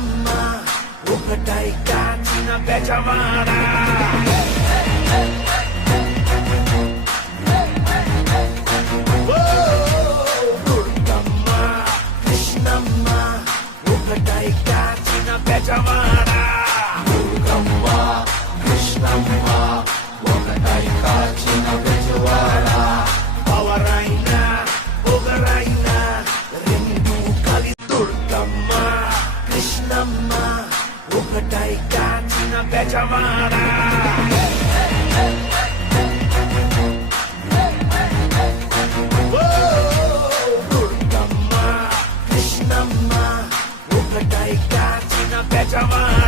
కృష్ణమ్మ ఒకటై కాచిన బెజవాడ దుర్గమ్మ కృష్ణమ్మ ఒకటై కాచిన బెజవాడ దుర్గమ్మ కృష్ణమ్మ ఒకటై కాచిన బెజవాడ పవరైనా పొగరైనా రెండు కలి దుర్గమ్మ కృష్ణమ్మ ఒకటై కాచిన బెజవాడ దుర్గమ్మ కృష్ణమ్మ ఒకటై కాచిన బెజవాడ